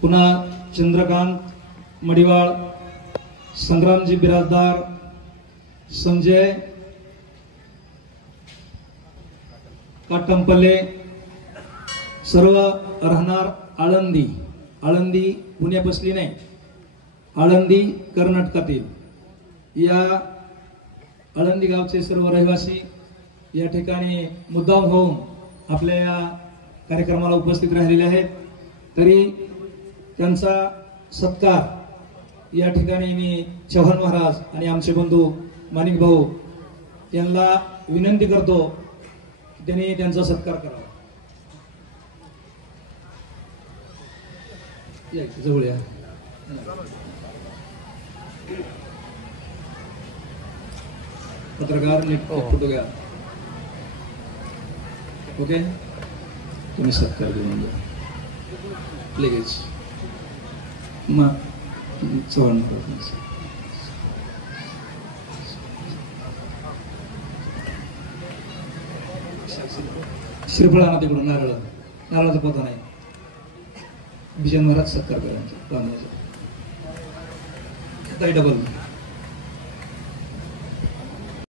पुन्हा चंद्रकांत मडिवाळ, संग्रामजी बिराजदार, संजय काटंपल्ले, सर्व राहणार आळंदी. आळंदी पुण्या बसली नाही, आळंदी कर्नाटकातील. या आळंदी गावचे सर्व रहिवासी या ठिकाणी मुद्दाम होऊन आपल्या या कार्यक्रमाला उपस्थित राहिलेले आहेत. तरी त्यांचा सत्कार या ठिकाणी मी चव्हाण महाराज आणि आमचे बंधू माणिक भाऊ यांना विनंती करतो की त्यांनी त्यांचा सत्कार करावा. जवळ या. पत्रकार नीट फोटो घ्या. ओके, तुम्ही सत्कार देऊन द्या लगेच. मग चव्हाण महाराज श्रीफळाना तिकडून नारळाचा पता नाही. बिजन महाराज सत्कार करायचा डबल